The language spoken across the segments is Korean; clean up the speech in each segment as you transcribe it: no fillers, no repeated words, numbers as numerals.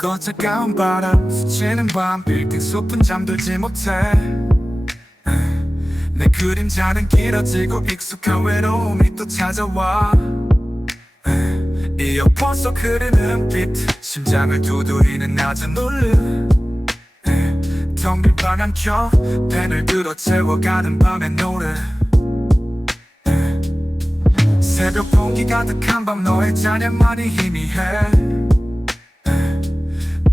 걷고 차가운 바람 스치는 밤 빌딩 숲은 잠들지 못해 내 그림자는 길어지고 익숙한 외로움이 또 찾아와 이어폰 속 흐르는 빛 심장을 두드리는 낮은 울림 텅 빈 방 안 켜 펜을 들어 채워가는 밤의 노래 새벽 공기 가득한 밤 너의 잔여만이 희미해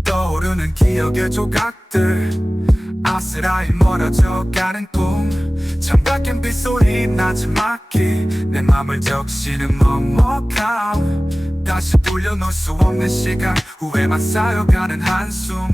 떠오르는 기억의 조각들 아스라이 멀어져가는 꿈 창밖엔 빗소리 나지막히 내 맘을 적시는 먹먹함 다시 돌려놓을 수 없는 시간 후회만 쌓여가는 한숨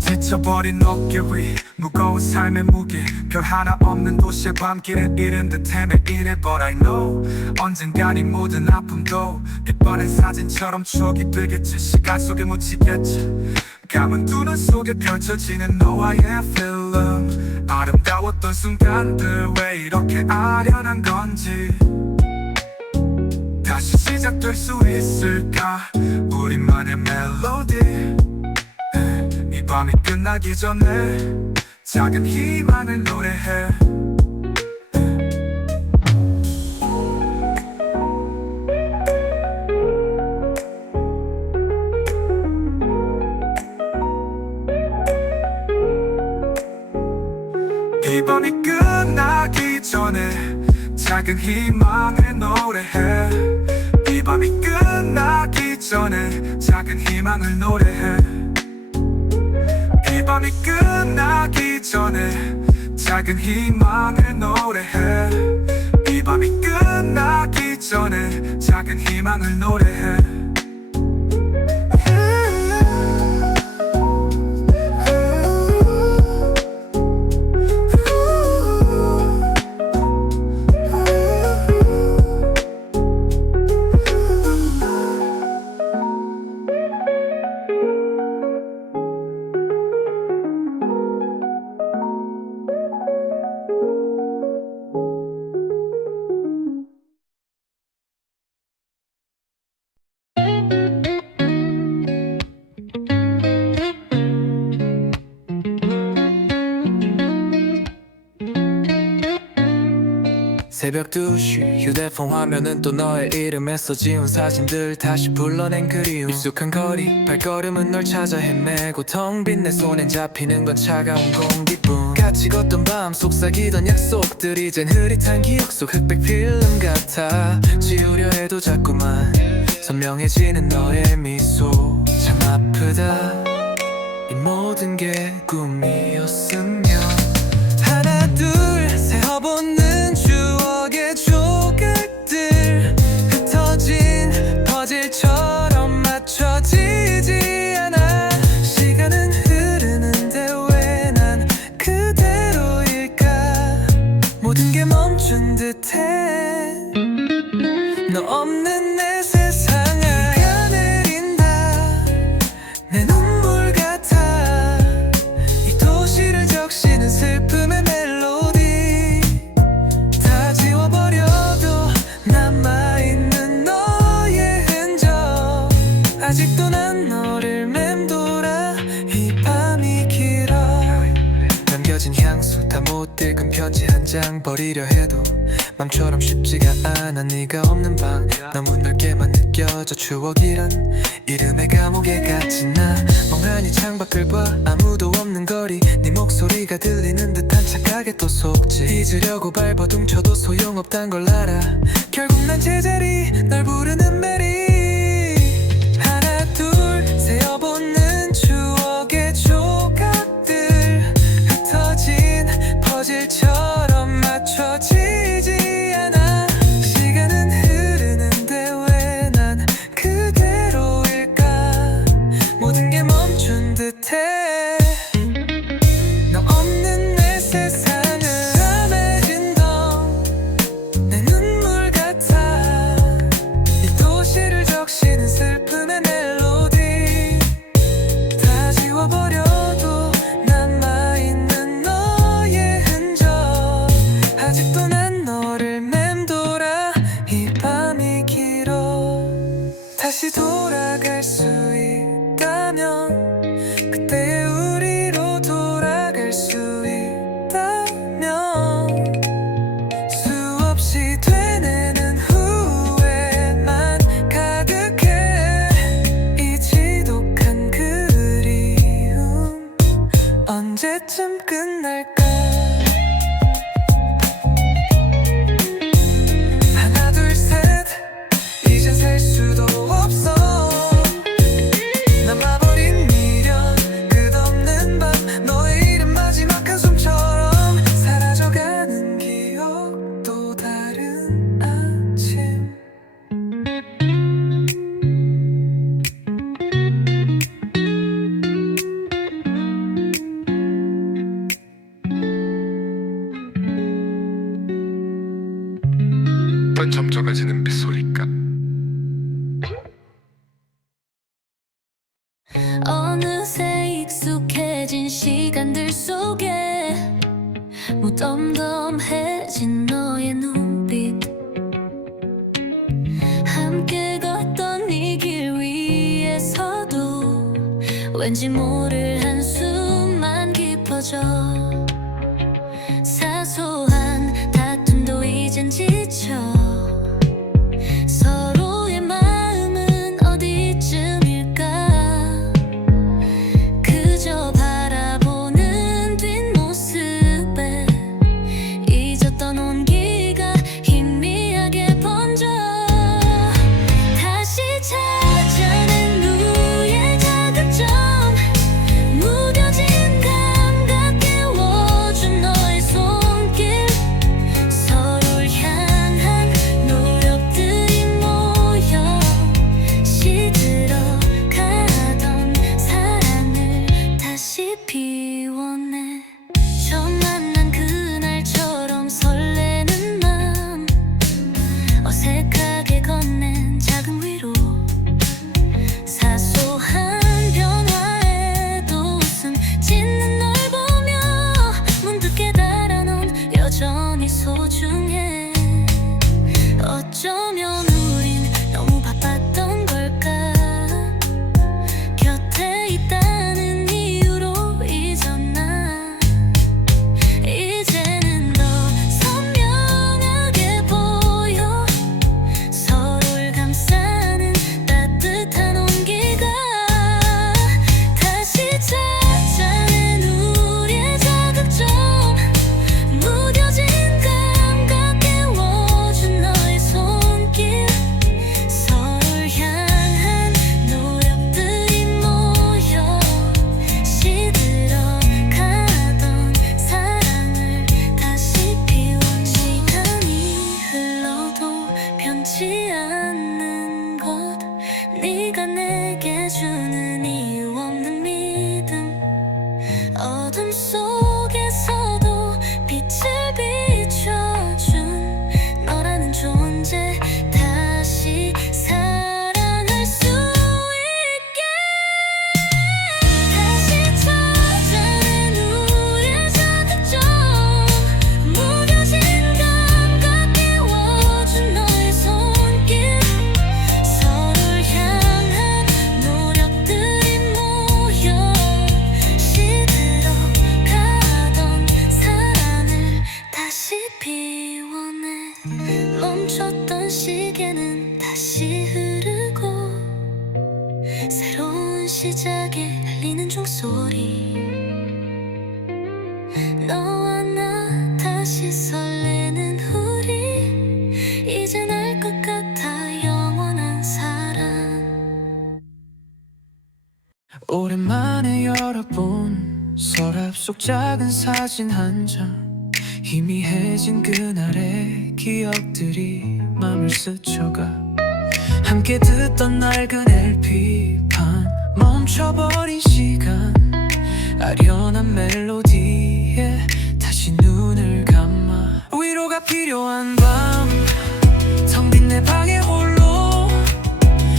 지쳐버린 어깨 위 무거운 삶의 무게 별 하나 없는 도시의 밤길을 잃은 듯해 매일의 But I know 언젠간 이 모든 아픔도 빛바랜 사진처럼 추억이 되겠지 시간 속에 묻히겠지 감은 두 눈 속에 펼쳐지는 너와의 필름 아름다웠던 순간들 왜 이렇게 아련한 건지 다시 시작될 수 있을까 우리만의 멜로디 이 밤이 끝나기 전에 작은 희망을 노래해 이 밤이 끝나기 전에 작은 희망을 노래해 이 밤이 끝나기 전에 작은 희망을 노래해 이 밤이 끝나기 전에 작은 희망을 노래해 이 밤이 끝나기 전에 작은 희망을 노래해 새벽 2시 휴대폰 화면은 또 너의 이름에서 지운 사진들 다시 불러낸 그리움 익숙한 거리 발걸음은 널 찾아 헤매고 텅 빈 내 손엔 잡히는 건 차가운 공기뿐 같이 걷던 밤 속삭이던 약속들 이젠 흐릿한 기억 속 흑백 필름 같아 지우려 해도 자꾸만 선명해지는 너의 미소 참 아프다 이 모든 게 꿈이었으면 하나 둘 세어보는 추억의 조각들 흩어진 퍼즐처럼 맞춰지지 않아 시간은 흐르는데 왜 난 그대로일까 모든 게 멈춘 듯해 너 없는 내 세상을 가내린다 내 눈물 같아 이 도시를 적시는 슬픔의 멜로디 다 지워버려도 남아있는 너의 흔적 아직도 난 너를 맴돌아 이 밤이 길어 남겨진 향수 다 못 읽은 편지 한 장 버리려 해도 맘처럼 쉽지가 않아 네가 없는 방 너무 넓게만 느껴져 추억이란 이름의 감옥에 갇힌 나 멍하니 창밖을 봐 아무도 없는 거리 네 목소리가 들리는 듯한 착각에 또 속지 잊으려고 발버둥 쳐도 소용없단 걸 알아 결국 난 제자리 널 부르는 메리 하나 둘 세어보는 추억의 조각들 흩어진 퍼즐처럼 맞춰지지 않아 시간은 흐르는데 왜 난 그대로일까 모든 게 멈춘 듯해 너 없는 내 세상을 까매진 넌 내 눈물 같아 이 도시 언제쯤 끝날까? 하나 둘 셋 이제 셀 수도 없어. 남아버린 미련 끝없는 밤 너의 이름 마지막 한숨처럼 사라져가는 기억 또 다른 아침. 점점 적어지는 빗소리가 어느새 익숙해진 시간들 속에 무덤덤해진 너의 눈빛 함께 걷던 이 길 위에서도 왠지 모를 한숨만 깊어져 사소한 다툼도 이젠 지쳐 서로의 마음은 어디쯤일까 그저 바라보는 뒷모습에 잊었던 온기가 희미하게 번져 다시 찾아낸 우리의 자극점 무뎌진 감각 깨워준 너의 손길 서로를 향한 노력들이 모여 시들어가던 사랑을 다시 피워내 처음 만난 그날처럼 설레는 맘 어색하게 건넨 작은 위로 사소한 변화에도 웃음 짓는 널 보며 문득 깨달아 넌 여전히 소중해 어쩌면 우린 너무 바빴던 걸까 곁에 있다는 이유로 잊었나 이제는 더 선명하게 보여 서로를 감싸는 따뜻한 온기가 다시 찾아낸 우리의 자극점 무뎌진 감각 깨워준 너의 손길 서로를 향한 노력들이 모여 시들어가던 사랑을 다시 피워 시간이 흘러도 변치 않는 것 네가 내게 주는 이유 없는 믿음 어둠 속에서도 빛을 비춰준 너라는 존재 다시 사랑할 수 있게 다시 찾아낸 우리의 자극점 무뎌진 감각 깨워준 너의 손길 서로를 향한 노력들이 모여 시들어가던 사랑을 다시 피워내 멈췄던 시계는 다시 흐르고 새로운 시작에 알리는 종소리 너와 나 다시 설레는 우리 이젠 알 것 같아 영원한 사랑 오랜만에 열어본 서랍 속 작은 사진 한 장 희미해진 그날의 기억들이 맘을 스쳐가 함께 듣던 낡은 LP판 멈춰버린 시간 아련한 멜로디에 다시 눈을 감아 위로가 필요한 밤 텅 빈 내 방에 홀로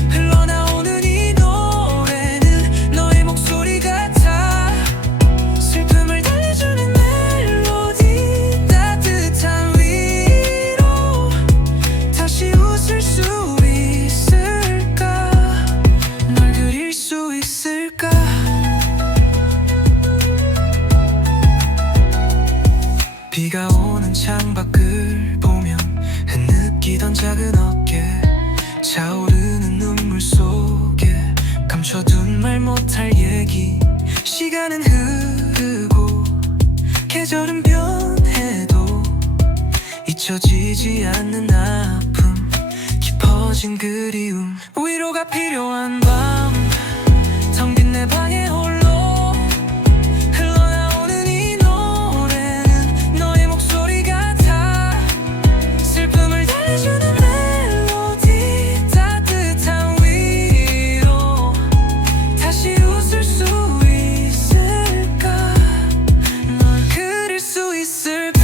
흘러나오는 이 노래는 너의 목소리 같아 슬픔을 달래주는 멜로디 따뜻한 위로 다시 웃을 수 있을까 널 그릴 수 있을까 비가 오는 창밖을 보면 흐느끼던 작은 어깨 차오르는 눈물 속에 감춰둔 말 못할 얘기 시간은 흐르고 시절은 변해도 잊혀지지 않는 아픔, 깊어진 그리움. 위로가 필요한 밤, 텅 빈 내 방에 홀로 흘러나오는 이 노래는 너의 목소리 같아. 슬픔을 달래주는 멜로디, 따뜻한 위로. 다시 웃을 수 있을까? 널 그릴 수 있을까?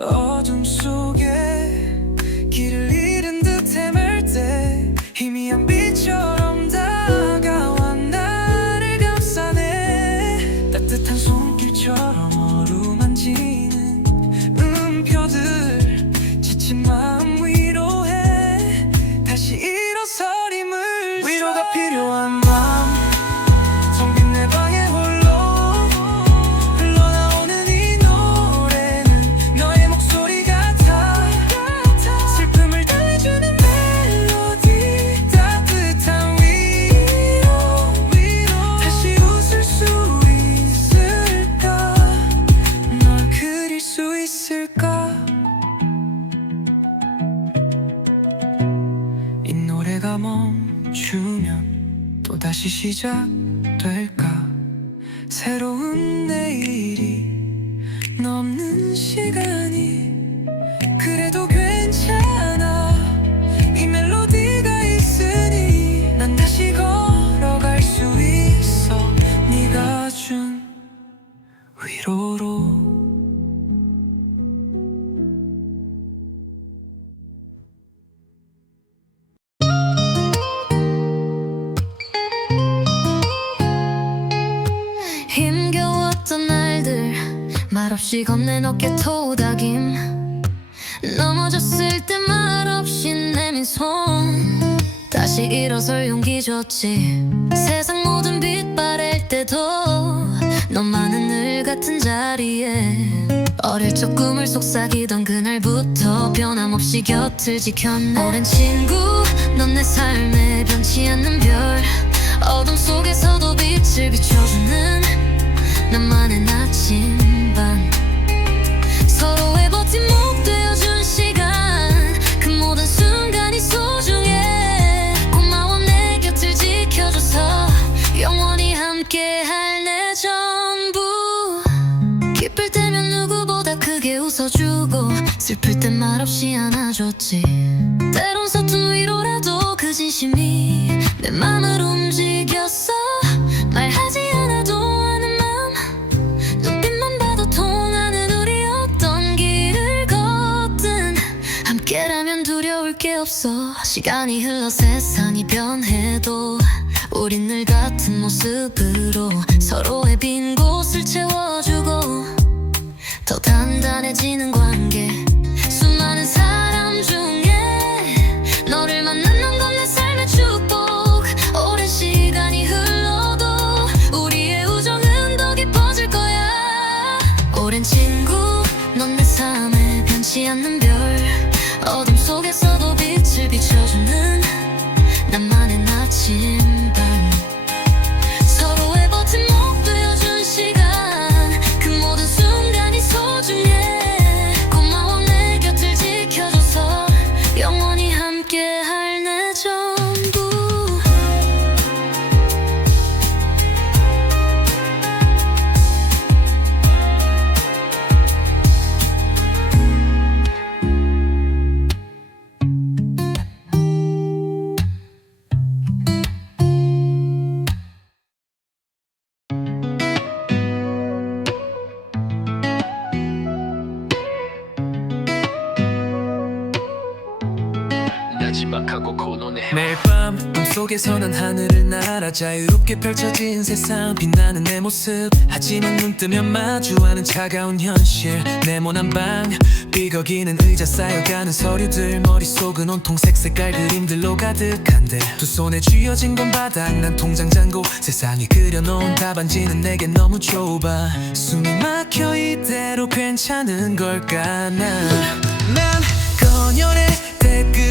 어둠 속에 길을 잃은 듯 헤맬 때 희미한 빛처럼 다가와 나를 감싸네. 따뜻한 손길처럼 어루만지는 음표들, 지친 마음 위로해. 다시 일어서림을. 위로가 필요한 밤, 텅 빈 내 방에 홀로 흘러나오는 이 노래는 너의 목소리 같아. 슬픔을 달래주는 멜로디, 따뜻한 위로. 다시 웃을 수 있을까? 널 그릴 수 있을까? 이 노래가 멈추면 또다시 시작될까? 새로운 내일이 넘는 시간이 그래도 괜찮아. 이 멜로디가 있으니 난 다시 걸어갈 수 있어. 네가 준 위로로. 힘겨웠던 날들 말없이 건넨 어깨 토닥임, 넘어졌을 때 말없이 내민 손 다시 일어설 용기 줬지. 세상 모든 빛 바랄 때도 너만은 늘 같은 자리에. 어릴 적 꿈을 속삭이던 그날부터 변함없이 곁을 지켰네. 오랜 친구, 넌 내 삶에 변치 않는 별. 어둠 속에서도 빛을 비춰주는 나만의 나침반. 서로의 버팀목 되어준 시간, 그 모든 순간이 소중해. 고마워 내 곁을 지켜줘서 영원히 함께할 내 전부. 기쁠 때면 누구보다 크게 웃어주고 슬플 땐 말없이 안아줬지. 때론 서툰 위로라도 그 진심이 내 맘을 움직였어. 말하지 않아도 아는 맘, 눈빛만 봐도 통하는 우리. 어떤 길을 걷든 함께라면 두려울 게 없어. 시간이 흘러 세상이 변해도 우린 늘 같은 모습으로 서로의 빈 곳을 채워주고 더 단단해지는 관계. 수많은 사람 중에 너를 만나는 건 내 삶의 축복. 오랜 시간이 흘러도 우리의 우정은 더 깊어질 거야. 오랜 친구, 넌 내 삶에 변치 않는 별. 어둠 속에서도 빛을 비춰주는 나만의 나침반. 서로의 버팀목 되어준 시간, 그 모든 순간이 소중해. 고마워 내 곁을 지켜줘서 영원히 함께할 내 전부. 매일 밤 꿈속에서 난 하늘을 날아 자유롭게 펼쳐진 세상 빛나는 내 모습. 하지만 눈 뜨면 마주하는 차가운 현실. 네모난 방, 삐걱이는 의자, 쌓여가는 서류들. 머릿속은 온통 색색깔 그림들로 가득한데 두 손에 쥐어진 건 바닥난 통장 잔고. 세상이 그려놓은 답안지는 내겐 너무 좁아. 숨이 막혀 이대로 괜찮은 걸까. 난 꺼내내 댓글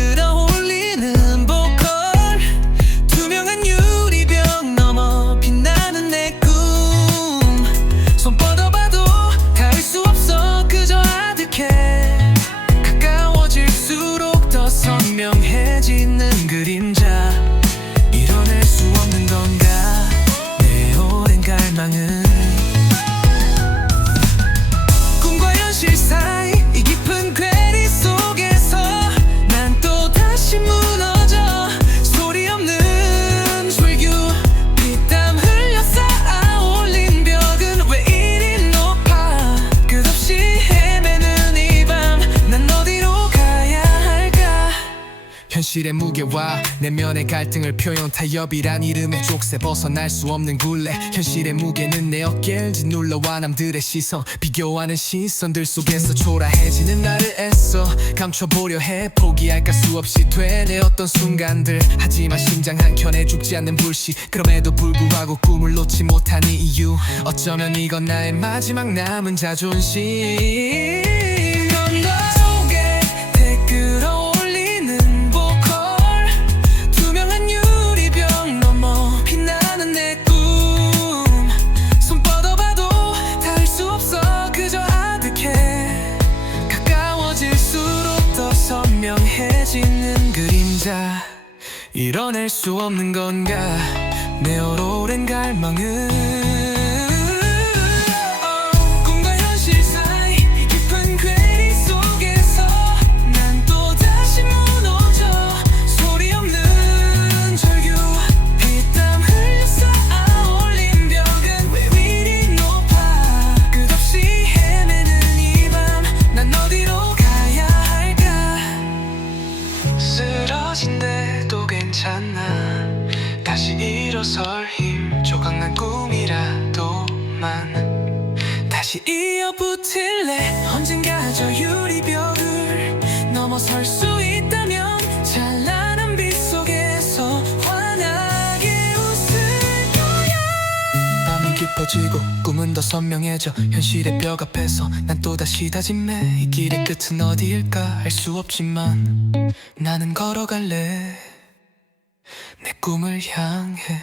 현실의 무게와 내면의 갈등을 표현 타협이란 이름의 족쇄 벗어날 수 없는 굴레 현실의 무게는 내 어깨를 짓눌러와 남들의 시선 비교하는 시선들 속에서 초라해지는 나를 애써 감춰보려 해 포기할까 수없이 되뇌 어떤 순간들 하지만 심장 한켠에 죽지 않는 불씨 그럼에도 불구하고 꿈을 놓지 못하는 이유 어쩌면 이건 나의 마지막 남은 자존심 넌 속에 댓글 올리는 보컬 투명한 유리병 넘어 빛나는 내 꿈 손 뻗어봐도 닿을 수 없어 그저 아득해 가까워질수록 더 선명해지는 그림자 이뤄낼 수 없는 건가 내 오랜 갈망은 꿈과 현실 사이 이 깊은 괴리 속에서 난 또다시 무너져 소리 없는 절규 피땀 흘려 쌓아올린 벽은 왜 이리 높아 끝없이 헤매는 이 밤 난 어디로 가야 할까 쓰러진데도 괜찮아 다시 일어설 힘 조각난 꿈이라도만 다시 이어붙을래 언젠가 저 유리벽을 넘어설 수 있다면 찬란한 빛 속에서 환하게 웃을 거야 밤은 깊어지고 꿈은 더 선명해져 현실의 벽 앞에서 난 또다시 다짐해 이 길의 끝은 어디일까 알 수 없지만 나는 걸어갈래 내 꿈을 향해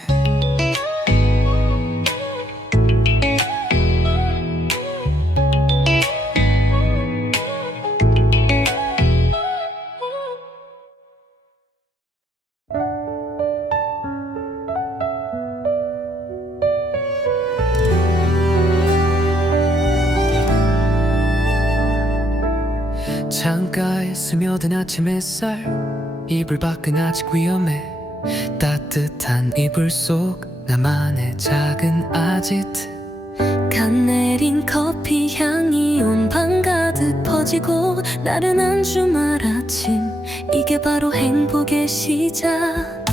창가에 스며든 아침 햇살 이불 밖은 아직 위험해 따뜻한 이불 속 나만의 작은 아지트 간 내린 커피 향이 온 방 가득 퍼지고 나른한 주말 아침 이게 바로 행복의 시작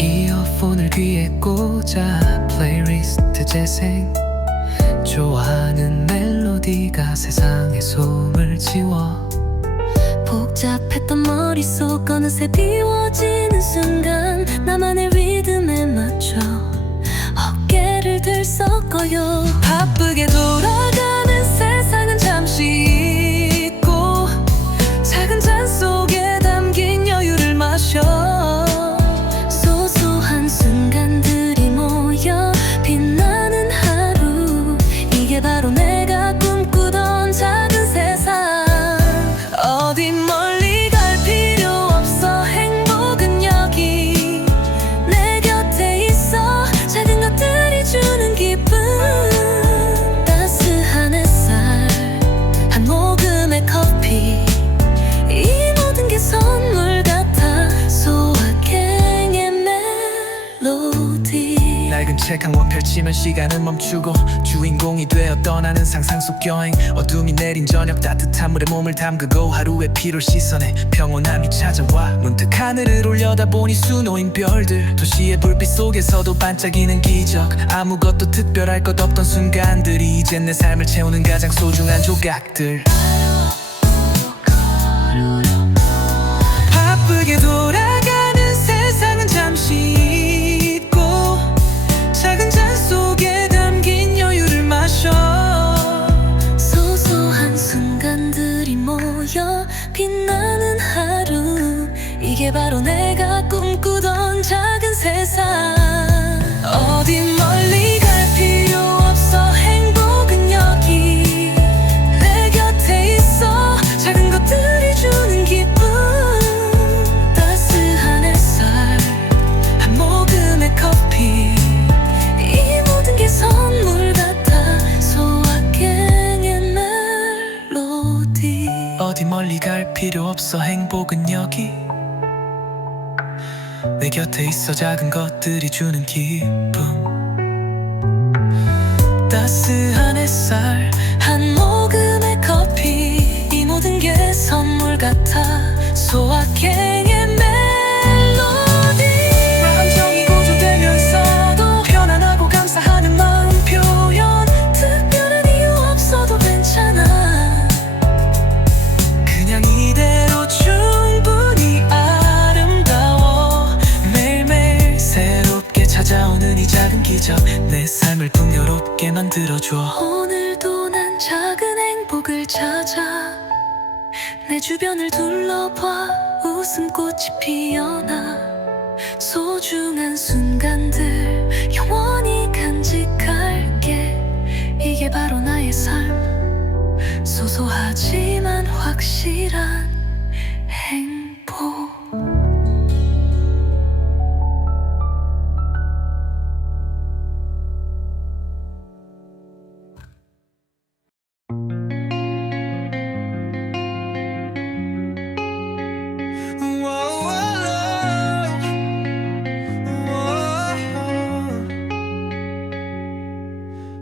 이어폰을 귀에 꽂아 플레이리스트 재생 좋아하는 멜로디가 세상의 소음을 지워 복잡했던 머릿속 어느새 비워지는 순간 나만의 리듬에 맞춰 어깨를 들썩거려 바쁘게 돌아가는 세상은 잠시 잊고 작은 잔 속에 담긴 여유를 마셔 소소한 순간들이 모여 빛나는 하루 이게 바로 내가 꿈꾸던 작은 세상 어디 멀리 갈 필요 없어 행복은 여기 내 곁에 있어 작은 것들이 주는 기쁨 따스한 햇살 한 모금의 커피 이 모든 게 선물 같아 소확행의 멜로디 낡은 책 한 권 펼치면 시간은 멈추고 주인공이 되어 떠나는 상상 속 여행 어둠이 내린 저녁 따뜻한 물에 몸을 담그고 하루의 피로를 씻어내 평온함이 찾아와 문득 하늘을 올려다보니 수놓인 별들 도시의 불빛 속에서도 반짝이는 기적 아무것도 특별할 것 없던 순간들이 이젠 내 삶을 채우는 가장 소중한 조각들 바쁘게 돌아가는 세상은 잠시 잊고 작은 잔 속에 담긴 여유를 마셔 소소한 순간들이 모여 빛나는 하루 이게 바로 내가 꿈꾸던 작은 세상 어디 멀리 갈 필요 없어 행복은 여기 내 곁에 있어 작은 것들이 주는 기쁨 따스한 햇살 한 모금의 커피 이 모든 게 선물 같아 소확행의 멜로디 어디 멀리 갈 필요 없어 행복은 여기 내 곁에 있어 작은 것들이 주는 기쁨 따스한 햇살 한 모금의 커피 이 모든 게 선물 같아 소확행의 멜로디 그저 내 삶을 풍요롭게 만들어줘. 오늘도 난 작은 행복을 찾아 내 주변을 둘러봐 웃음꽃이 피어나 소중한 순간들 영원히 간직할게. 이게 바로 나의 삶 소소하지만 확실한 행복.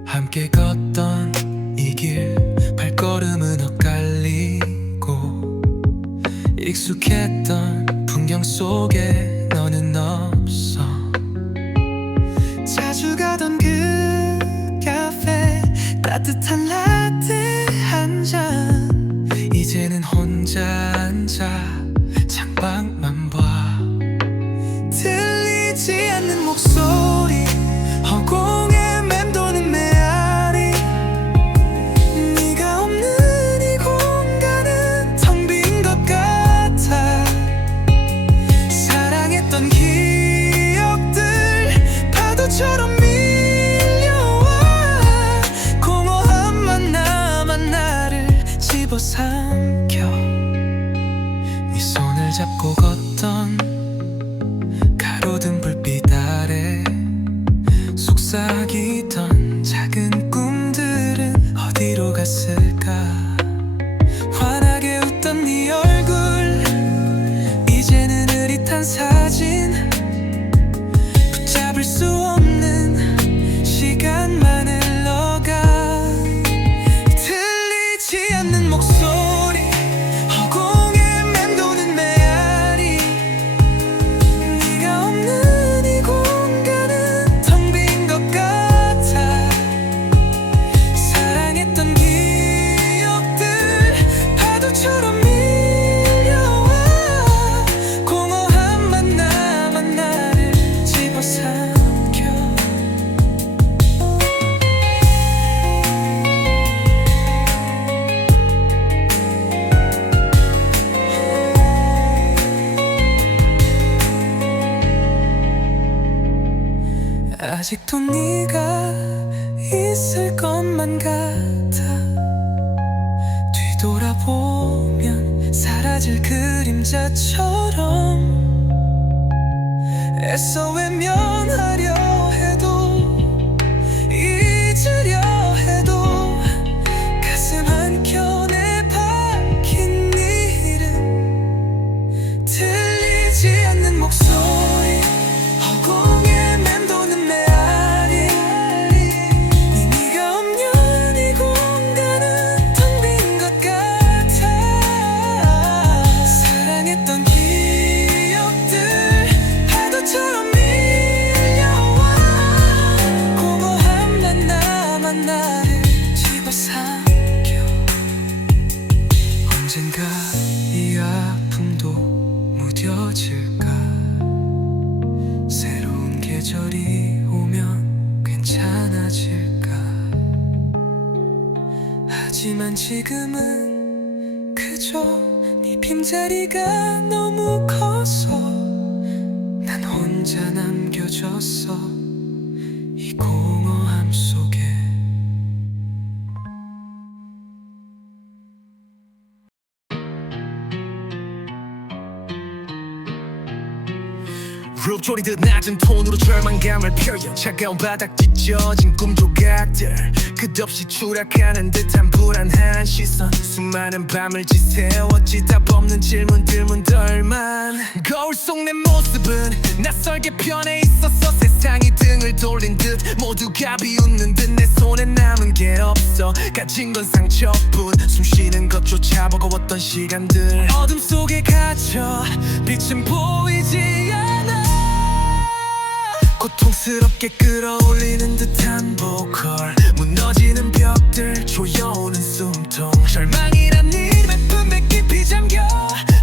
함께 걷던 이 길 발걸음은 엇갈리고 익숙했던 풍경 속에 너는 없어. 자주 가던 그 카페 따뜻한 라떼 한 잔 이제는 혼자 앉아 창밖만 봐. 들리지 않는 목소리 허공에 맴도는 메아리 네가 없는 이 공간은 텅 빈 것 같아. 사랑했던 기억들 파도처럼 밀려와 공허함만 남아 나를 집어삼켜. 네 손을 잡고 걷던 가로등 불빛 아래 속삭이던 작은 꿈들은 어디로 갔을까. 환하게 웃던 네 얼굴 이제는 흐릿한 사진 붙잡을 수 없는 시간만 흘러가. 들리지 않는 목소리 허공에 맴도는 메아리 네가 없는 이 공간은 텅 빈 것 같아. 사랑했던 기억들 파도처럼 밀려와 공허함만 남아 나를 집어삼켜. 아직도 네가 있을 것만 같아. 뒤돌아보면 사라질 그림자처럼 애써 외면하려 해도 잊으려 해도 가슴 한켠에 박힌 네 이름. 들리지 않는 목소리 허공에 맴도는 메아리 네가 없는 이 공간은 텅 빈 것 같아. 사랑했던 기억들 파도처럼 밀려와 공허함만 남아 나를 집어삼켜. 언젠가 이 아픔도 무뎌질까. 새로운 계절이 오면 괜찮아질까. 하지만 지금은 그저 네 빈자리가 너무 커서 난 혼자 남겨졌어 이 공허함 속에. 룹조리듯 낮은 톤으로 절망감을 표현. 차가운 바닥 찢어진 꿈 조각들 끝없이 추락하는 듯한 불안한 시선. 수많은 밤을 지새웠지 답 없는 질문들 문덜만. 거울 속 내 모습은 낯설게 변해 있었어. 세상이 등을 돌린 듯 모두가 비웃는 듯 내 손에 남은 게 없어. 가진 건 상처뿐 숨쉬는 것조차 버거웠던 시간들. 어둠 속에 갇혀 빛은 보이지 않아. 고통스럽게 끌어올리는 듯한 보컬 무너지는 벽들 조여오는 숨통. 절망이란 이름에 품에 깊이 잠겨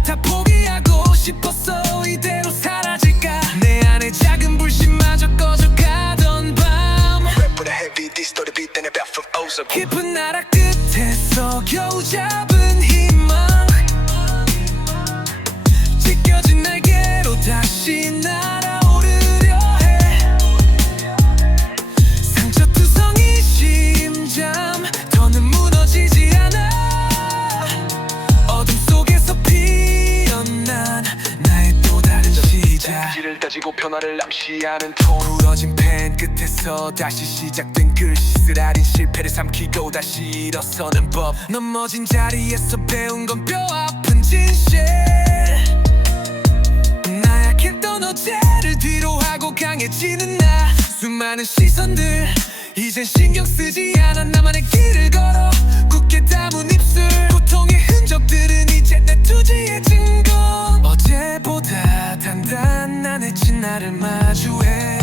다 포기하고 싶었어. 이대로 사라질까. 내 안에 작은 불씨마저 꺼져가던 밤 변화를 암시하는 톤 부러진 펜 끝에서 다시 시작된 글씨 쓰라린 실패를 삼키고 다시 일어서는 법 넘어진 자리에서 배운 건 뼈아픈 진실 나약했던 어제를 뒤로하고 강해지는 나 수많은 시선들 이젠 신경 쓰지 않아 나만의 길을 걸어 굳게 담은 입술 고통의 흔적들은 이제 내 투지의 증거 어제보다 단단해진 나를 마주해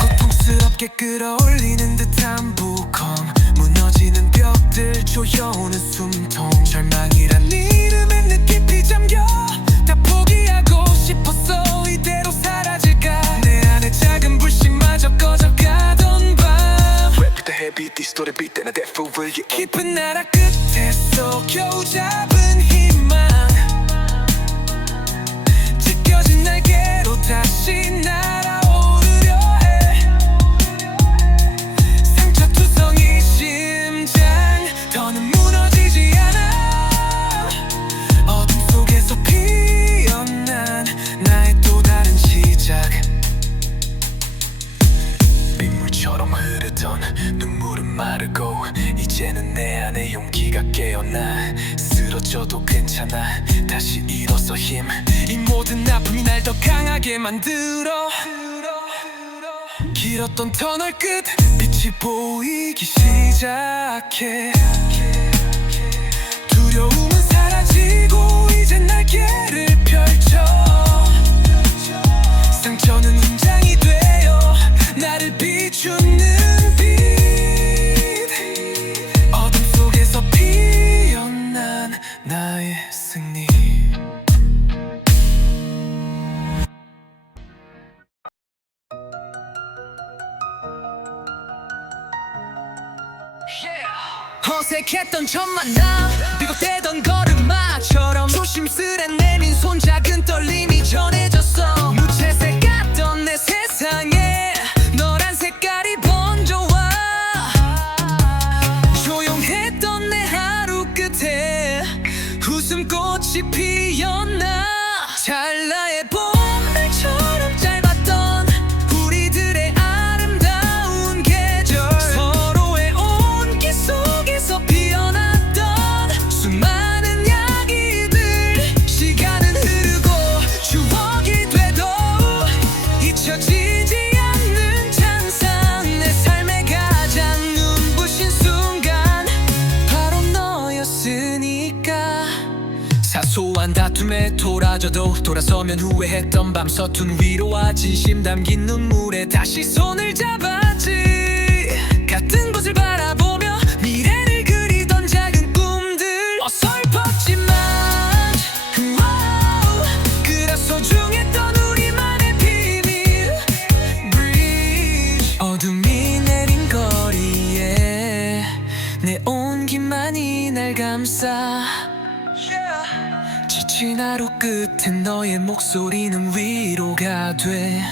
고통스럽게 끌어올리는 듯한 부검 무너지는 벽들 조여오는 숨통 절망이란 이름에 내 깊이 잠겨 다 포기하고 싶었어 이대로 사라질까 내 안에 작은 불씨마저 꺼져가던 밤 Rap the heavy distorted beat and a death over you 깊은 나라 끝에서 겨우 잡은 희망 찢겨진 날개로 다시 날아오르려 해 상처투성이 심장 더는 무너지지 않아 어둠 속에서 피어난 나의 또 다른 시작 빗물처럼 흐르던 눈물은 마르고 이제는 내 안에 용기가 깨어나 쓰러져도 괜찮아 다시 일어서 힘 이 모든 아픔이 날 더 강하게 만들어 길었던 터널 끝 빛이 보이기 시작해 두려움은 사라지고 이제 날개를 펼쳐 상처는 훈장이 되어 나를 비추는 빛 어둠 속에서 피어난 나의 승리 어색했던 첫 만남 비겁대던 걸음마처럼 조심스레 내민 손작은 떨림이 전해졌어 무채색 같던 내 세상에 너란 색깔이 번져와 조용했던 내 하루 끝에 웃음꽃이 피었나 찰나의 봄날처럼 짧았던 우리들의 아름다운 계절 서로의 온기 속에서 피어났던 수많은 이야기들 시간은 흐르고 추억이 돼도 잊혀지지 않는 찬상 내 삶의 가장 눈부신 순간 바로 너였으니까 사소한 다툼에 돌아져도 돌아서면 후회했던 밤 서툰 위로와 진심 담긴 눈물에 다시 손을 잡았지 같은 곳을 바라보며 미래를 그리던 작은 꿈들 어설펐지만 그래서 소중했던 우리만의 비밀 Bridge 어둠이 내린 거리에 내 온기만이 날 감싸 지친 하루 끝에 너의 목소리는 위로가 돼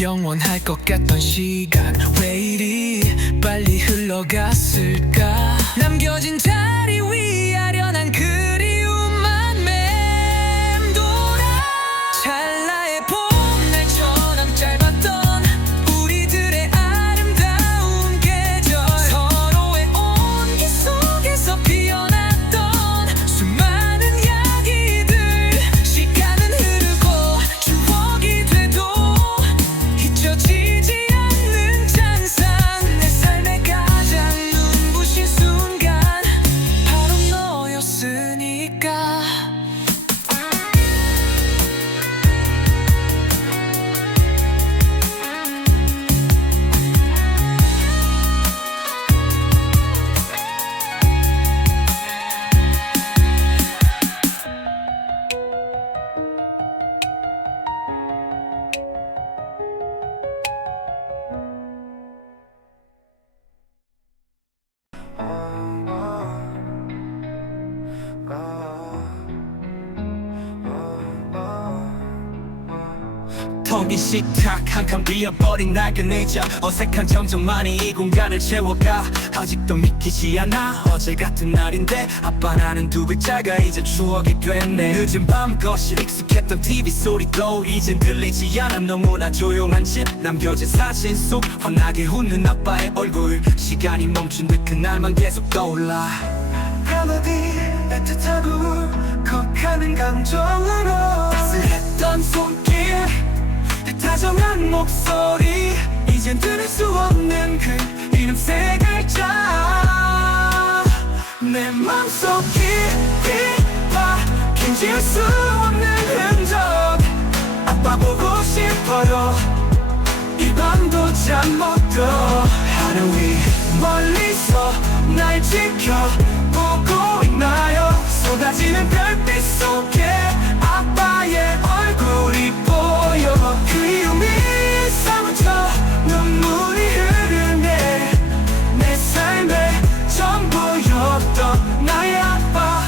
영원할 것 같던 시간 왜 이리 빨리 흘러갔을까 남겨진 자리 위 아련한 그리움만 맴돌아 찰나의 봄날처럼 짧았던 우리들의 아름다운 계절 서로의 온기 속에서 피어났던 수많은 이야기들 시간은 흐르고 추억이 돼도 잊혀지지 않는 찬상 내 삶의 가장 눈부신 순간 바로 텅 빈 식탁 한 칸 비어버린 낡은 의자 어색한 정적만이 이 공간을 채워가 아직도 믿기지 않아 어제 같은 날인데 아빠 나는 두 글자가 이제 추억이 됐네 늦은 밤 거실 익숙했던 TV 소리도 이젠 들리지 않아 너무나 조용한 집 남겨진 사진 속 환하게 웃는 아빠의 얼굴 시간이 멈춘 듯 그날만 계속 떠올라 멜로디 애틋하고 욱하는 감정으로 따스했던 손길 다정한 목소리 이젠 들을 수 없는 그 이름 세 글자 내 맘속 깊이 박힌 지울 수 없는 흔적 아빠 보고 싶어요 이 밤도 잠 못 들어 하루 위 멀리서 날 지켜보고 있나요 쏟아지는 별빛 속에 아빠의 얼굴이 보여 그리움이 사무쳐 눈물이 흐르네 내 삶의 전부였던 나의 아빠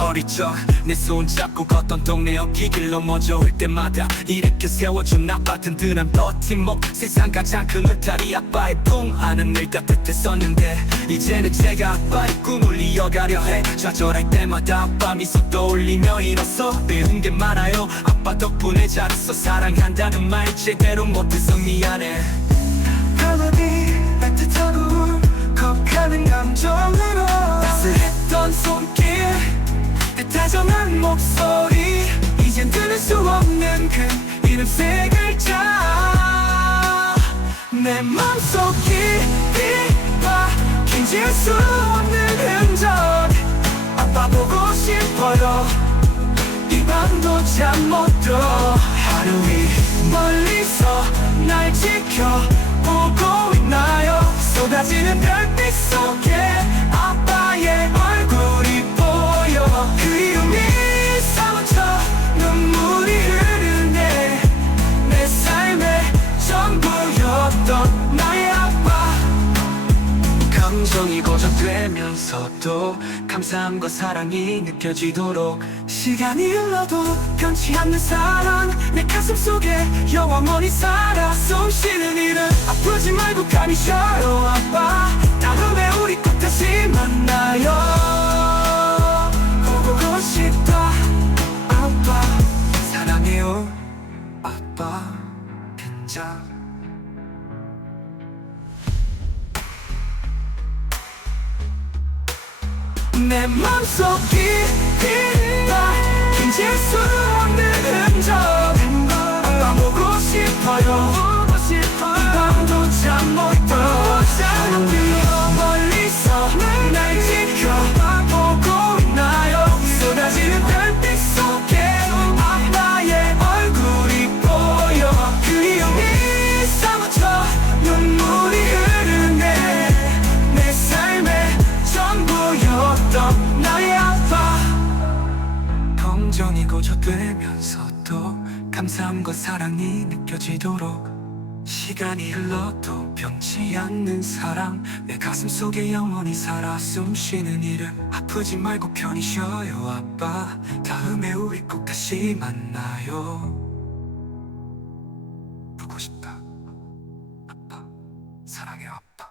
어릴 적 내 손 잡고 걷던 동네 어귀길 넘어져 올 때마다 일으켜 세워준 아빠 든든한 버팀목 세상 가장 큰 울타리 아빠의 품 안은 늘 따뜻했었는데 이제는 제가 아빠의 꿈을 이어가려 해 좌절할 때마다 아빠 미소 떠올리며 일어서 배운 게 많아요 아빠 덕분에 자랐어 사랑한다는 말 제대로 못해서 미안해 멜로디 애틋하고 욱하는 감정으로 따스했던 손길 다정한 목소리 이젠 들을 수 없는 그 이름 세 글자 내 맘속 깊이 박힌 지울 수 없는 흔적 아빠 보고 싶어요 이 밤도 잠 못 들어 하루 위 멀리서 날 지켜보고 있나요 쏟아지는 별빛 속에 아빠의 얼굴이 보여 그리움이 사무쳐 눈물이 흐르네 내 삶의 전부였던 나의 아빠 감정이 고정되면서도 감사함과 사랑이 느껴지도록 시간이 흘러도 변치 않는 사랑 내 가슴 속에 영원히 살아 숨쉬는 일은 아프지 말고 감히 쉬어요 아빠 다음에 우리 꼭 다시 만나요 보고 싶다 아빠 사랑해요 아빠 빈자 내 맘속 깊이 박힌 지울 수 없는 흔적 아빠 보고 싶어요 이 밤도 잠 못 들어 멀리서 날 지켜보고 있나요 쏟아지는 별빛 속에 아빠의 얼굴이 보여 그리움이 사무쳐 눈물이 흐르네 내 삶의 전부였던 나의 아빠 감정이 고쳐되면서도 감사함과 사랑이 느껴지도록 시간이 흘러도 변치 않는 사랑 내 가슴 속에 영원히 살아 숨쉬는 이름 아프지 말고 편히 쉬어요 아빠 다음에 우리 꼭 다시 만나요 보고 싶다 아빠 사랑해요 아빠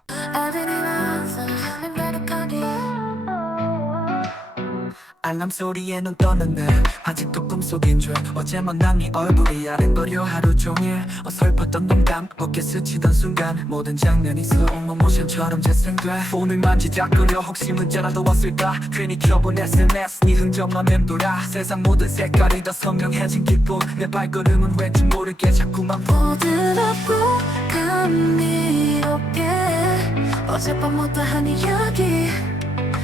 알람 소리에 눈 떠는 내 아직도 꿈속인 줄 어제만 난 네 얼굴이 아른거려 하루 종일 어설펐던 농담 어깨 스치던 순간 모든 장면이 슬로우 모션처럼 재생돼 폰을 만지작거려 혹시 문자라도 왔을까 괜히 켜본 SNS 네 흔적만 맴돌아 세상 모든 색깔이 다 선명해진 기분 내 발걸음은 왠지 모르게 자꾸만 부드럽고 감미롭게 어젯밤 못다한 이야기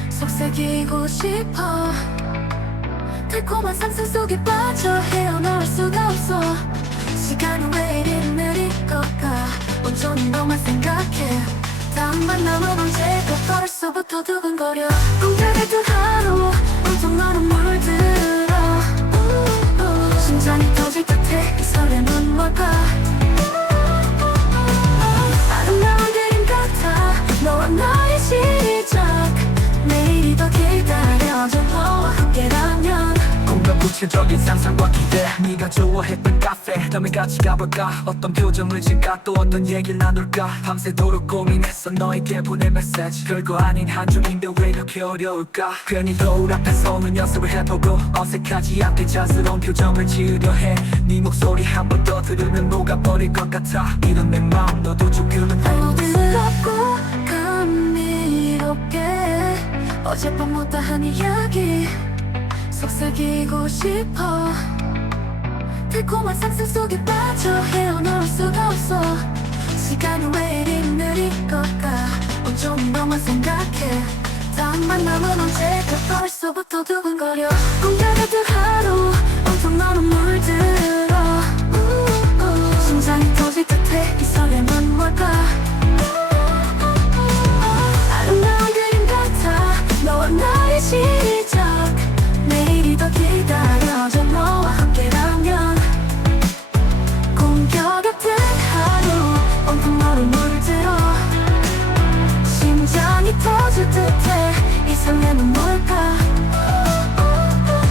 속삭이고 싶어 달콤한 상상 속에 빠져 헤어나올 수가 없어 시간은 왜 이리 느린 걸까 온종일 너만 생각해 다음 만남은 언제까 벌써부터 두근거려 꿈결의 듯 하루 온통 너는 물들어 심장이 터질 듯해 이 설렘은 뭘까 아름다운 그림 같아 너와 나의 시작 내일이 더 기다려져 너와 함께라면 꿈과 구체적인 상상과 기대 네가 좋아했던 카페 다음에 같이 가볼까 어떤 표정을 질까 또 어떤 얘기를 나눌까 밤새도록 고민했어 너에게 보낼 메시지 별거 아닌 한 줄인데 왜 이렇게 어려울까 괜히 거울 앞에서 오는 연습을 해보고 어색하지 않게 자스러운 표정을 지으려 해 네 목소리 한 번 더 들으면 녹아버릴 것 같아 이런 내 마음 너도 조금은 부드럽고 감미롭게 어젯밤 못다한 이야기 속삭이고 싶어 달콤한 상상 속에 빠져 헤어나올 수가 없어 시간은 왜 이리 느린 걸까 온종일 너만 생각해 다음 만남은 언제까 벌써부터 두근거려 꿈과 같은 하루 온통 너는 물들어 심장이 터질 듯해 이 설렘은 뭘까 아름다운 그림 같아 너와 나의 시작 내일이 더 기다려져 너와 함께라면 공격 같은 하루 온통 너를 물들어 심장이 터질 듯해 이 설렘은 뭘까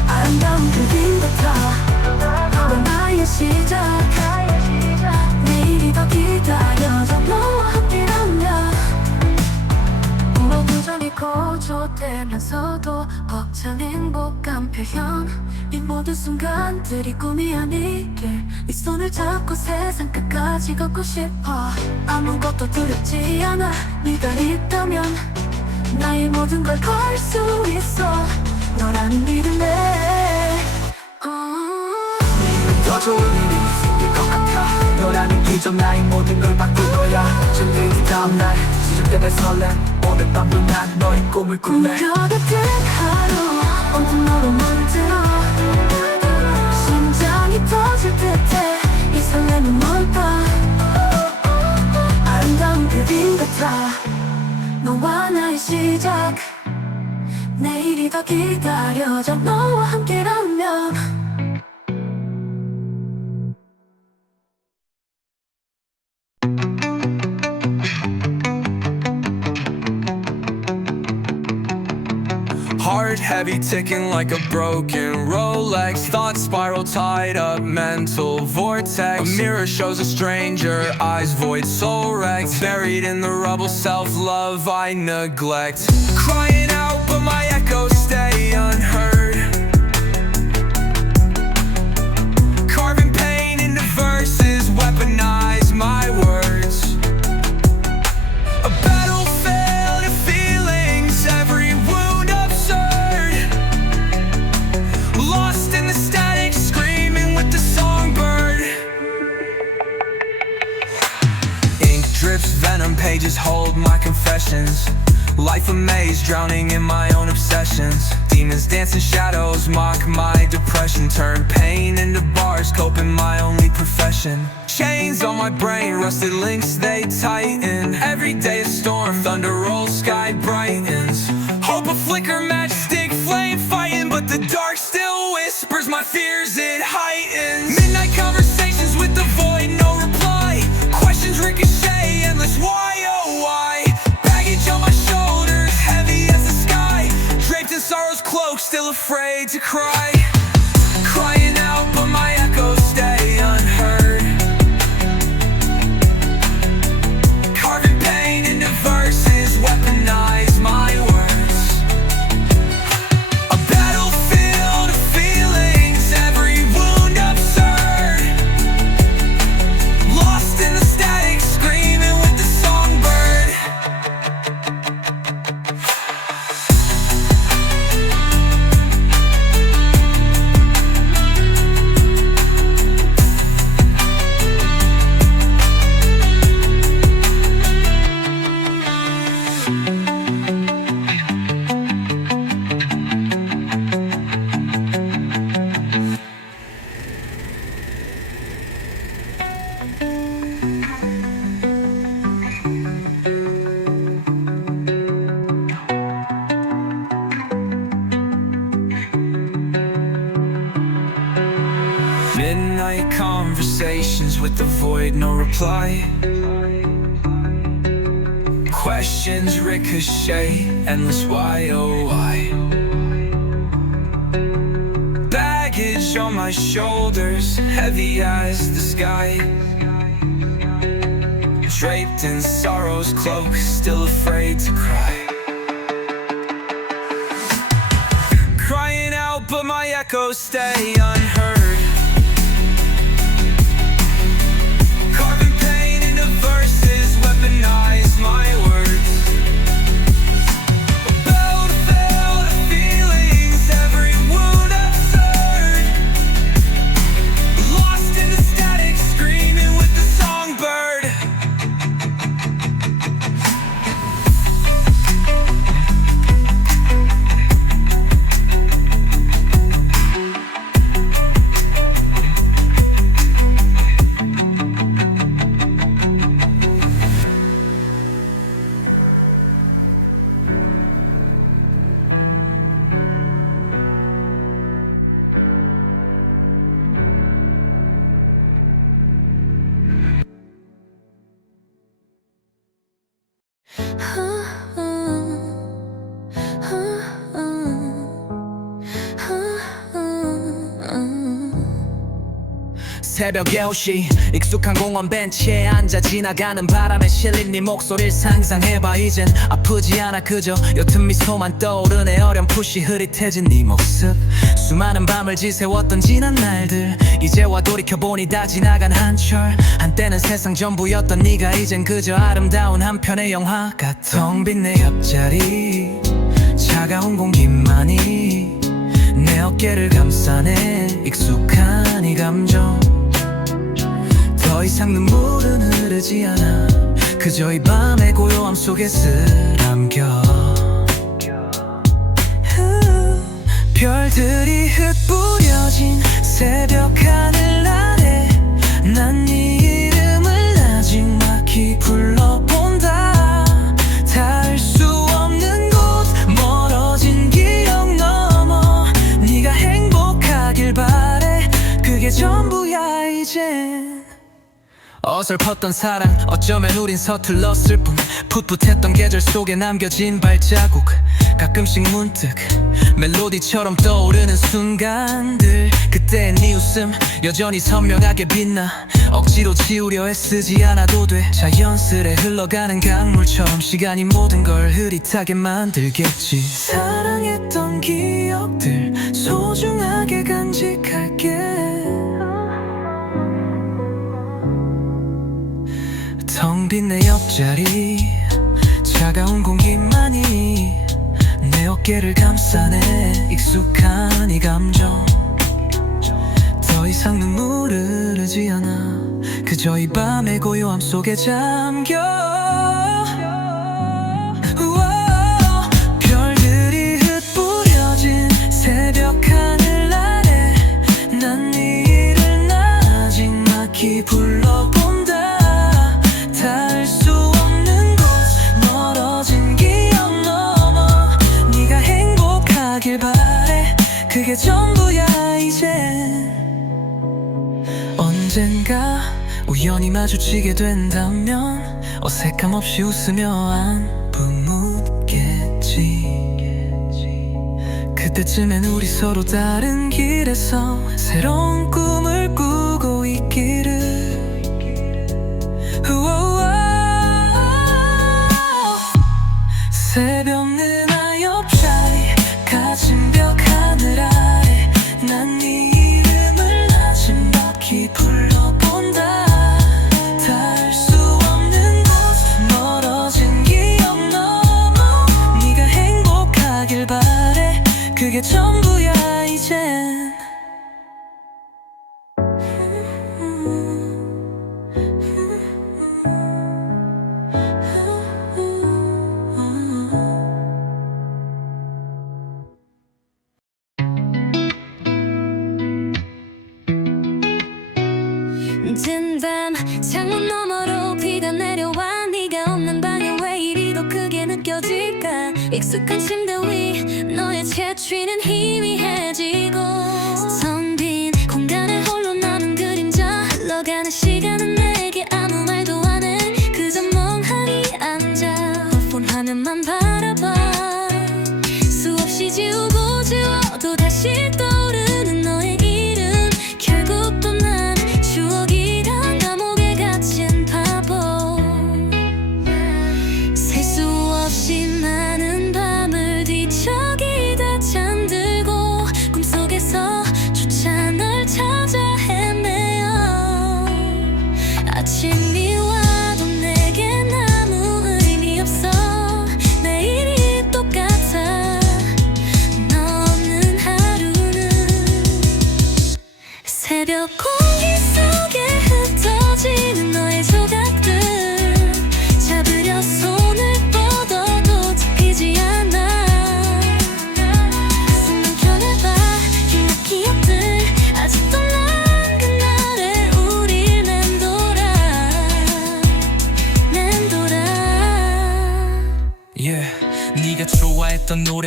아름다운 그림 같아 너와 나의 시작 내일이 더 기다려져 너와 함께라면 부정이 고조되면서도 벅찬 행복한 표현 이 모든 순간들이 꿈이 아니길 네 손을 잡고 세상 끝까지 걷고 싶어 아무것도 두렵지 않아 네가 있다면 나의 모든 걸 걸 수 있어 너라는 믿음에 더 좋은 일이 생길 것 같아 너라는 기적 나의 모든 걸 바꿀 거야 준비 다음날 시작되는 설렘 오늘 밤도 난 너의 꿈을 꾸네 꿈과 같은 하루 온통 너로 물들어 심장이 터질 듯해 이 설렘은 뭘까 아름다운 그림 같아 너와 나의 시작 내일이 더 기다려져 너와 함께라면 Heart heavy, ticking like a broken Rolex. Thoughts spiral, tied up, mental vortex. A mirror shows a stranger, eyes void, soul wrecked. Buried in the rubble, self-love I neglect. Crying out, but my echoes stay unheard. Carving pain into verses, weaponize my words. A battlefield of feelings, every wound absurd. Lost in the static, screaming with the songbird. Ink drips, venom pages hold my confessions. Life a maze, drowning in my own obsessions. Demons dance in shadows, mock my depression. Turn pain into bars, coping my only profession. Chains on my brain, rusted links they tighten. Every day a storm, thunder rolls, sky brightens. Hope a flicker, matchstick, flame fighting. But the dark still whispers my fears, it heightens. Midnight conversations with the void, no reply. Questions ricochet, endless why, oh why. Baggage on my shoulders, heavy as the sky. Draped in sorrow's cloak, still afraid to cry. Crying out, but my echoes stay unheard. Carving pain into verses, weaponize my words. A battlefield of feelings, every wound absurd. Lost in the static, screaming with the songbird. Midnight conversations with the void, no reply. Questions ricochet, endless why, oh why. Baggage on my shoulders, heavy as the sky. Draped in sorrow's cloak, still afraid to cry. Crying out, but my echoes stay unheard. Carving pain into verses, weaponize my words. About to fail the feelings, every wound absurd. Lost in the static, screaming with the songbird. 새벽 9시 익숙한 공원 벤치에 앉아 지나가는 바람에 실린 네 목소리를 상상해봐. 이젠 아프지 않아 그저 옅은 미소만 떠오르네. 어렴풋이 흐릿해진 네 모습. 수많은 밤을 지새웠던 지난 날들 이제와 돌이켜보니 다 지나간 한철. 한때는 세상 전부였던 네가 이젠 그저 아름다운 한 편의 영화 같아. 텅 빈 내 옆자리 차가운 공기만이 내 어깨를 감싸네. 익숙한 이 감정 더 이상 눈물은 흐르지 않아. 그저 이 밤의 고요함 속에 쓰람겨. 별들이 흩뿌려진 새벽 하늘 아래 난 네 이름을 나지막히 불러본다. 닿을 수 없는 곳 멀어진 기억 넘어 네가 행복하길 바래. 그게 전부야 이젠. 어설펐던 사랑 어쩌면 우린 서툴렀을 뿐. 풋풋했던 계절 속에 남겨진 발자국. 가끔씩 문득 멜로디처럼 떠오르는 순간들. 그때의 네 웃음 여전히 선명하게 빛나. 억지로 지우려 애쓰지 않아도 돼. 자연스레 흘러가는 강물처럼 시간이 모든 걸 흐릿하게 만들겠지. 사랑했던 기억들 소중하게 간직할게. 텅 빈 내 옆자리 차가운 공기만이 내 어깨를 감싸네. 익숙한 이 감정 더 이상 눈물을 흐르지 않아. 그저 이 밤의 고요함 속에 잠겨. 우와, 별들이 흩뿌려진 새벽 하늘 아래 난 네 이름을 나지막히 불러본다. 닿을 수 없는 곳 멀어진 기억 넘어 네가 행복하길 바래. 그게 전부야 이젠. 언젠가 우연히 마주치게 된다면 어색함 없이 웃으며 안부 묻겠지. 그때쯤엔 우리 서로 다른 길에서 새로운 꿈을 꾸고 있기를. 새벽 느나 옆자리 가진 벽 하늘 아래 난 네 이름을 나지막히 불러본다. 닿을 수 없는 곳 멀어진 기억 넘어 네가 행복하길 바래. 그게 전부야 이젠. 늦은 밤 창문 너머로 비가 내려와. 네가 없는 방에 왜 이리 더 크게 느껴질까. 익숙한 침대 위 너의 채취는 희미해지고 텅 빈 공간에 홀로 남은 그림자. 흘러가는 시간은 내게 아무 말도 안 해. 그저 멍하니 앉아 폰 화면만 바라봐. 수없이 지우고 지워도 다시 떠오르는 너의 이름.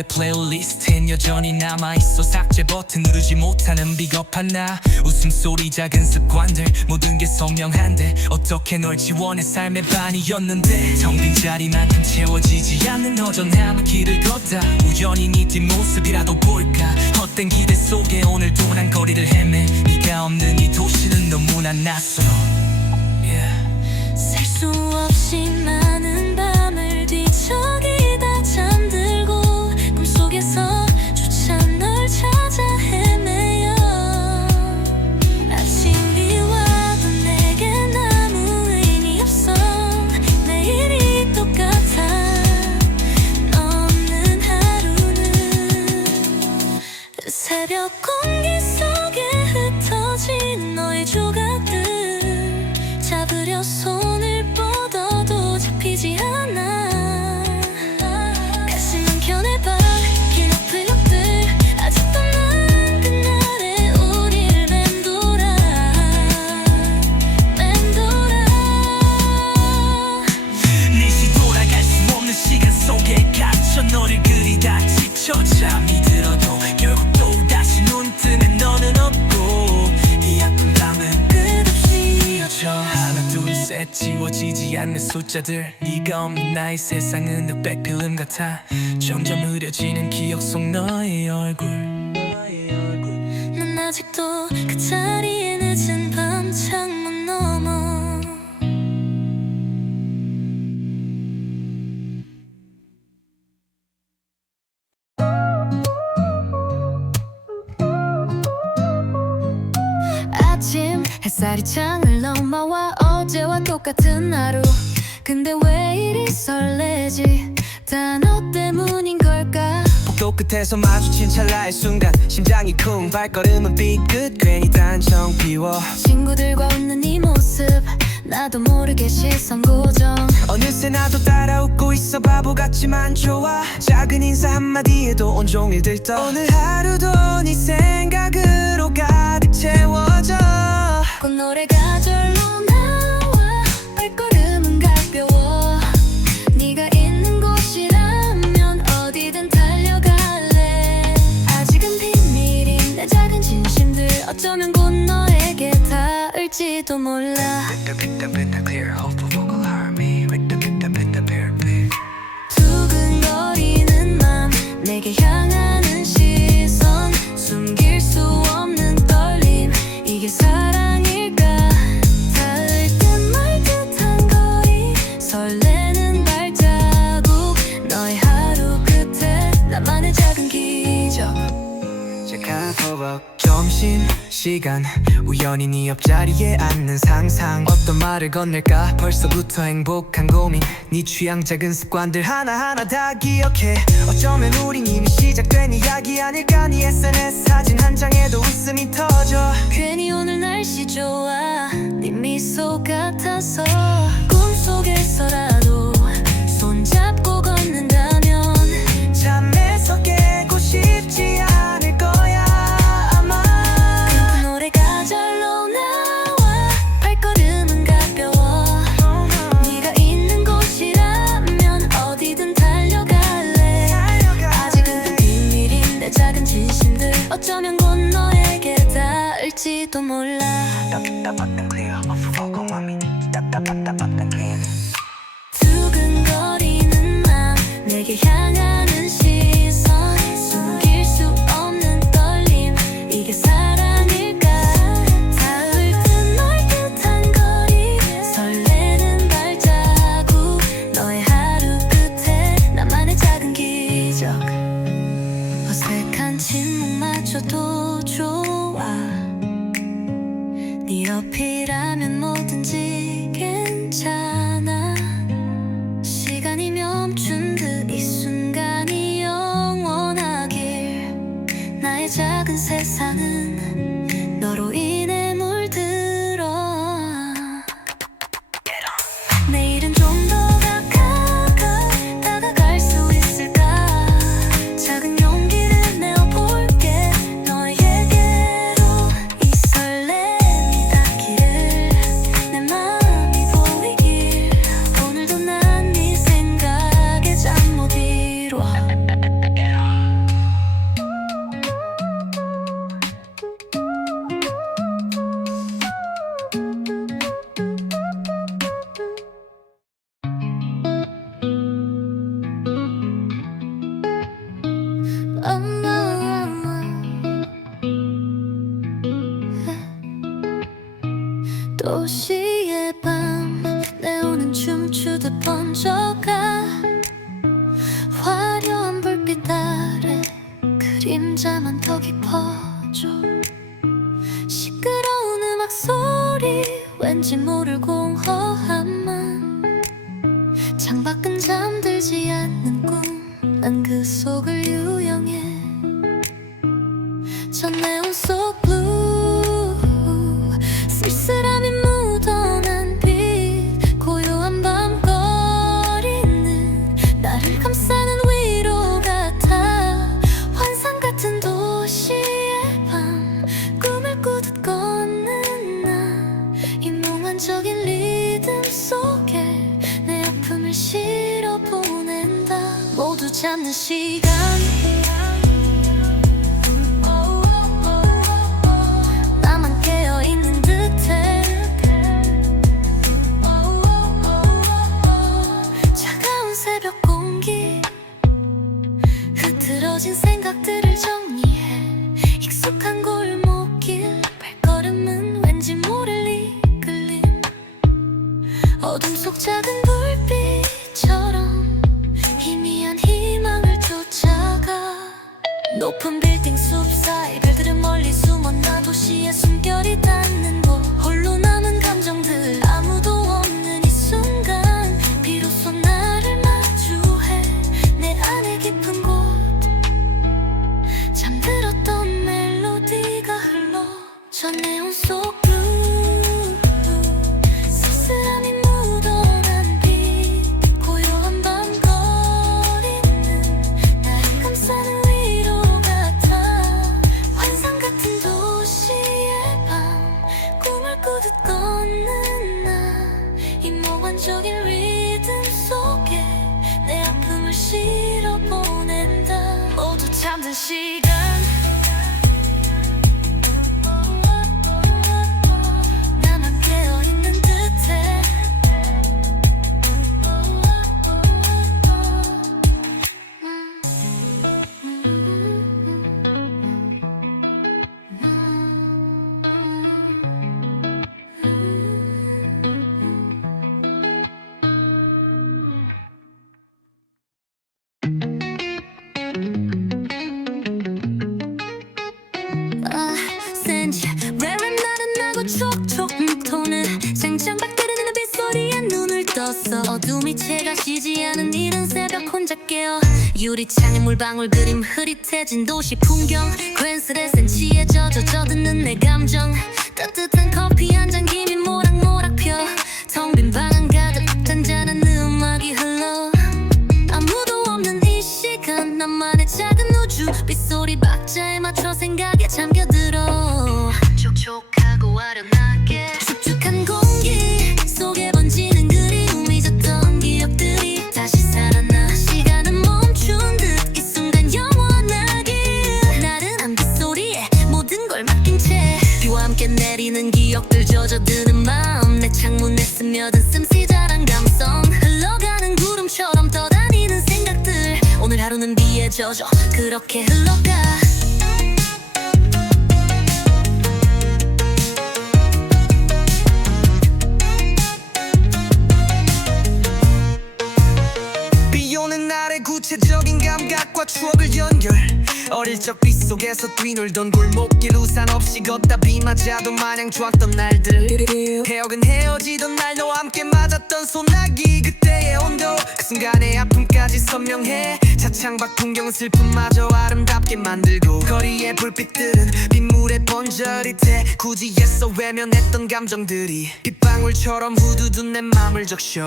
플레이리스트엔 여전히 남아있어. 삭제 버튼 누르지 못하는 비겁한 나. 웃음소리 작은 습관들 모든 게 선명한데 어떻게 널 지원해. 삶의 반이었는데 텅 빈 자리만큼 채워지지 않는 허전함. 길을 걷다 우연히 네 뒷모습이라도 볼까. 헛된 기대 속에 오늘도 난 거리를 헤매. 네가 없는 이 도시는 너무나 낯설어. 셀 수 없이 많은 밤을 뒤척이다 잠들고 꿈속에서 조차 널 찾아 헤매요. 아침이 와도 내겐 아무 의미 없어. 매일이 똑같아. 너 없는 하루는 새벽 공기 속에 흩어진 너의 조각들 잡으려 손을 뻗어도 잡히지 않아. 가슴은 편해봐. 긴 앞으로들 아직도 난 그날의 우릴 맴돌아. 니시 돌아갈 수 없는 시간 속에 갇혀 너를 그리다 지쳐 잠이 들어도 결국 또다시 눈 뜨네. 너는 없고 이 아픈 밤은 끝없이 이어져. 하나 둘 셋 지워지지 않는 숫자들. 네가 없는 나의 세상은 흑백 필름 같아. 점점 흐려지는 기억 속 너의 얼굴. 난 아직도 그 자리에 늦은 밤 창문 너머. 아침 햇살이 창을 넘어와. 어제와 똑같은 하루. 근데 왜 이리 설레지? 다 너 때문인 걸까? 복도 끝에서 마주친 찰나의 순간 심장이 쿵. 발걸음은 삐끗 괜히 단청 비워. 친구들과 웃는 네 모습 나도 모르게 시선 고정. 어느새 나도 따라 웃고 있어. 바보같지만 좋아. 작은 인사 한마디에도 온종일 들떠. 오늘 하루도 네 생각으로 가득 채워져. 꽃노래가 절로 나와. 발걸음은 가벼워. 네가 있는 곳이라면 어디든 달려갈래. 아직은 비밀인 내 작은 진심들 어쩌면 곧 너에게 닿을지도 몰라. 두근거리는 맘 내게 향하는 시선 숨길 수 없는 떨림 이게 사랑일까? 닿을 듯 말 듯한 거리 설레는 발자국 너의 하루 끝에 나만의 작은 기적. 점심시간 우연히 네 옆자리에 앉는 상상. 어떤 말을 건넬까 벌써부터 행복한 고민. 네 취향 작은 습관들 하나하나 다 기억해. 어쩌면 우린 이미 시작된 이야기 아닐까. 네 SNS 사진 한 장에도 웃음이 터져. 괜히 오늘 날씨 좋아. 네 미소 같아서 꿈속에서라도 손잡고 걷는다면 잠에서 깨고 싶지 않을 거야 아마. 그 노래가 절로 나와. 발걸음은 가벼워. 네가 있는 곳이라면 어디든 달려갈래. 아직은 또 비밀인 내 작은 진심들 어쩌면 곧 너에게 닿을지도 몰라. 두근거리는 맘 내게 향하는 시선 숨길 수 없는 떨림 이게 사랑일까? 닿을 듯 널 듯한 거리 설레는 발자국 너의 하루 끝에 나만의 작은 기적. 어색한 침묵마저도 좋아. 네 옆이라면 뭐든지 괜찮아. 시간이 멈춘 듯 이 순간이 영원하길. 나의 작은 세상은 너로 인해 물들어. 내일은 좀 더 다가갈 수 있을까? 작은 용기를 내어볼게 너에게로. 이 설렘이 닿기를 내 맘이 보이길. 오늘도 난 네 생각에 잠 못 이뤄. 도시의 밤 내오는 춤추듯 번져가 화려한 불빛 아래 그림자만 더 깊어져 시끄러운 음악 소리 왠지 모를 공허함만 창밖은 잠들지 않는 꿈 난 그 속을 유영해 저 네온 속 blue 쓸쓸함이 묻어난 빛 고요한 밤거리는 나를 감싸는 위로 같아 환상 같은 도시의 밤 꿈을 꾸듯 걷는 나 이 몽환적인 리듬 속에 내 아픔을 실어 보낸다 모두 잠든 시간 나만 깨어있는 듯해 차가운 새벽 공기 흐트러진 생각들을 정리해 익숙한 골목길 발걸음은 왠지 모를 이끌림 어둠 속 작은 불빛처럼 희미한 희망을 쫓아가 높은 빌딩 숲 사이 별들은 멀리 숨었나 도시의 숨결이 닿는 곳 홀로 남은 감정들 아무도 없는 이 순간 비로소 나를 마주해 내 안에 깊은 곳 잠들었던 멜로디가 흘러 저 네온 속 blue 쓸쓸함이 묻어난 빛 고요한 밤거리는 나를 감싸는 위로 같아 환상 같은 도시의 밤 꿈을 꾸듯 걷는 나 이 몽환적인 리듬 속에 내 아픔을 실어 보낸다 모두 잠든 시간 나만 깨어있는 듯해 센지 랩랩 나른나고 촉촉 토는 생창밖 때리는 빗소리에 눈을 떴어 어둠이 채가시지 않은 이른 새벽 혼자 깨어 유리창에 물방울 그림 흐릿해진 도시 풍경 괜스레 센치에 젖어 듣는 내 감정 따뜻한 커피 한 잔 김이 모락모락 펴 텅 빈 방 안 가득 잔잔한 음악이 흘러 아무도 없는 이 시간 나만의 작은 우주 빗소리 박자에 맞춰 생각에 잠겨들어 촉촉하고 아련하게 축축한 공기 속에 번지는 그리움 잊었던 기억들이 다시 살아나 시간은 멈춘 듯 이 순간 영원하길 나른한 빗소리에 모든 걸 맡긴 채 비와 함께 내리는 기억들 젖어드는 마음 내 창문에 스며든 씀씀이자란 감성 흘러가는 구름처럼 떠다니는 생각들 오늘 하루는 비에 젖어 그렇게 흘러가 비오는 날의 구체적인 감각과 추억을 연결 어릴 적 빗속에서 뛰놀던 골목길 우산 없이 걷다 비 맞아도 마냥 좋았던 날들 헤어근 헤어지던 날 너와 함께 맞았던 소나기 그때의 온도 그 순간의 아픔까지 선명해 차창밖 풍경은 슬픔마저 아름답게 만들고 거리의 불빛들은 빗물에 번져릿해 굳이 애써 외면했던 감정들이 빗방울처럼 후두두 내 맘을 적셔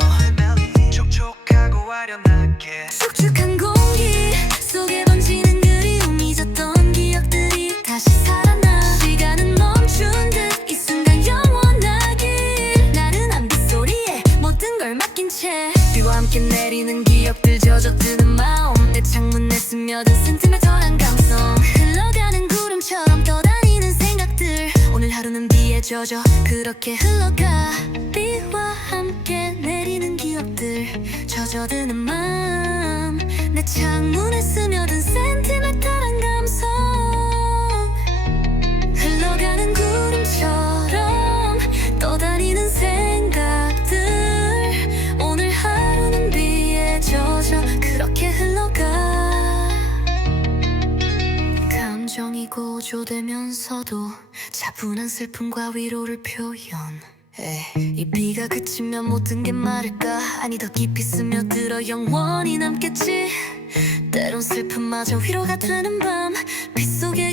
촉촉하고 아련하게 축축한 공기 속에 번지는 그리움 잊었던 기억들이 다시 살아나 시간은 멈춘 듯 이 순간 영원하길 나른한 빗소리에 모든 걸 맡긴 채 비와 함께 내리는 기억들 젖어드는 마음 내 창문에 스며든 센티멘털한 감성 흘러가는 구름처럼 떠다니는 생각들 오늘 하루는 비에 젖어 그렇게 흘러가 비와 함께 내리는 기억들 젖어드는 마음 내 창문에 스며든 센티멘탈한 감성 흘러가는 구름처럼 떠다니는 고조되면서도 차분한 슬픔과 위로를 표현 이 비가 그치면 모든 게 마를까 아니 더 깊이 스며들어 영원히 남겠지 때론 슬픔마저 위로가 되는 밤 빗속에